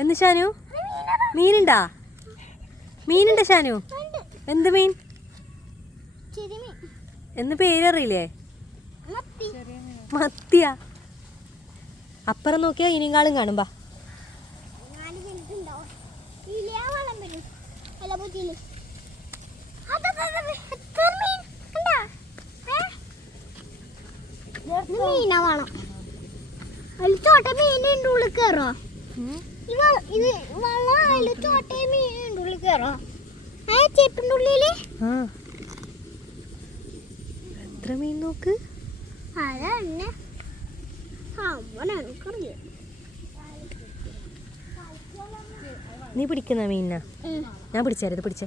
എന്ന് ഷാനു മീനുണ്ടാ? മീനുണ്ട ഷാനു? എന്ത് മീൻ? എന്ന് പേരറിയില്ലേ? മത്തിയാ. അപ്പുറം നോക്കിയാ ഇനിയും കാണുമ്പോ മീനാ വേണം. അതിൽ ചോട്ട മീനുണ്ട് ഉള്ളിൽ കയറോ? ഇത് വെള്ളം അതിൽ ചോട്ട മീനുണ്ട് ഉള്ളിൽ കയറോ? ചെപ്പിന്റെ ഉള്ളില് എത്ര മീൻ നോക്ക്. അതന്നെ എനിക്കറിയാം. നീ പിടിക്കുന്ന മീനാ? ഞാൻ പിടിച്ചായിരുന്നു. പിടിച്ചേ.